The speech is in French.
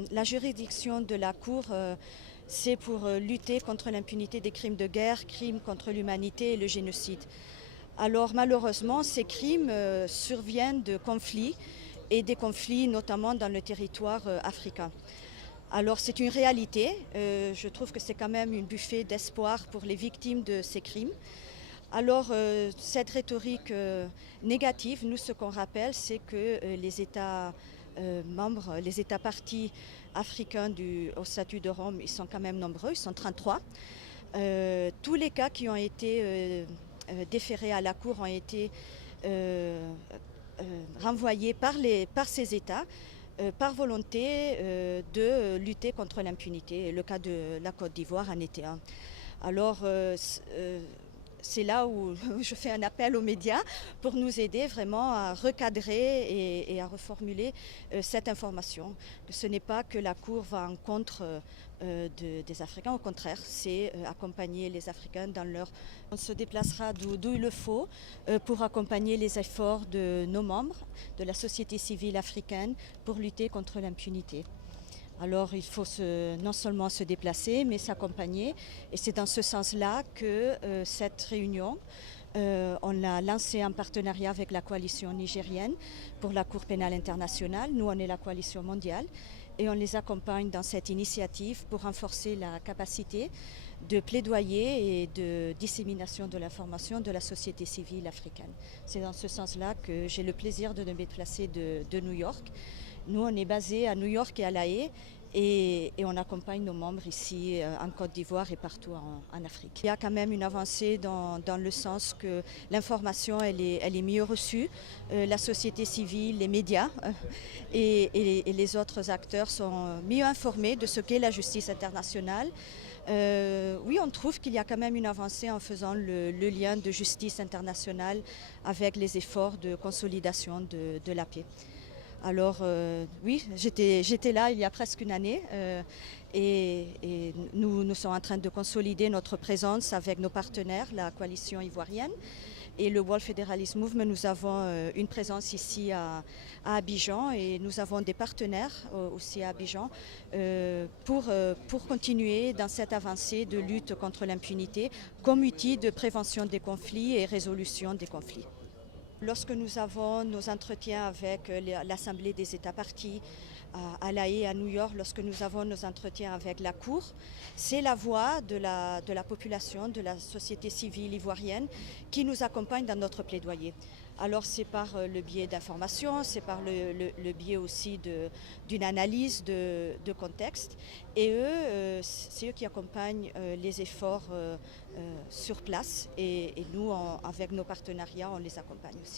La juridiction de la Cour, c'est pour lutter contre l'impunité des crimes de guerre, crimes contre l'humanité et le génocide. Alors malheureusement, ces crimes surviennent de conflits et des conflits notamment dans le territoire africain. Alors c'est une réalité, je trouve que c'est quand même une buffée d'espoir pour les victimes de ces crimes. Alors cette rhétorique négative, nous ce qu'on rappelle, c'est que les États membres, les États parties africains au statut de Rome, ils sont quand même nombreux, ils sont 33. Tous les cas qui ont été déférés à la Cour ont été renvoyés par ces États par volonté de lutter contre l'impunité. Le cas de la Côte d'Ivoire en était un. Alors, c'est là où je fais un appel aux médias pour nous aider vraiment à recadrer et à reformuler cette information. Ce n'est pas que la Cour va en contre des Africains, au contraire, c'est accompagner les Africains dans leur... On se déplacera d'où il le faut pour accompagner les efforts de nos membres, de la société civile africaine, pour lutter contre l'impunité. Alors il faut non seulement se déplacer, mais s'accompagner. Et c'est dans ce sens-là que cette réunion, on l'a lancée en partenariat avec la coalition nigérienne pour la Cour pénale internationale. Nous, on est la coalition mondiale et on les accompagne dans cette initiative pour renforcer la capacité de plaidoyer et de dissémination de l'information de la société civile africaine. C'est dans ce sens-là que j'ai le plaisir de me déplacer de New York. Nous, on est basé à New York et à La Haye et on accompagne nos membres ici en Côte d'Ivoire et partout en Afrique. Il y a quand même une avancée dans le sens que l'information elle est mieux reçue. La société civile, les médias et les autres acteurs sont mieux informés de ce qu'est la justice internationale. Oui, on trouve qu'il y a quand même une avancée en faisant le lien de justice internationale avec les efforts de consolidation de la paix. Alors oui, j'étais là il y a presque une année et nous sommes en train de consolider notre présence avec nos partenaires, la coalition ivoirienne et le World Federalist Movement. Nous avons une présence ici à Abidjan et nous avons des partenaires aussi à Abidjan pour continuer dans cette avancée de lutte contre l'impunité comme outil de prévention des conflits et résolution des conflits. Lorsque nous avons nos entretiens avec l'Assemblée des États parties à La Haye, à New York, lorsque nous avons nos entretiens avec la Cour, c'est la voix de la population, de la société civile ivoirienne qui nous accompagne dans notre plaidoyer. Alors c'est par le biais d'informations, c'est par le biais aussi d'une analyse de contexte et c'est eux qui accompagnent les efforts sur place et nous, avec nos partenariats, on les accompagne aussi.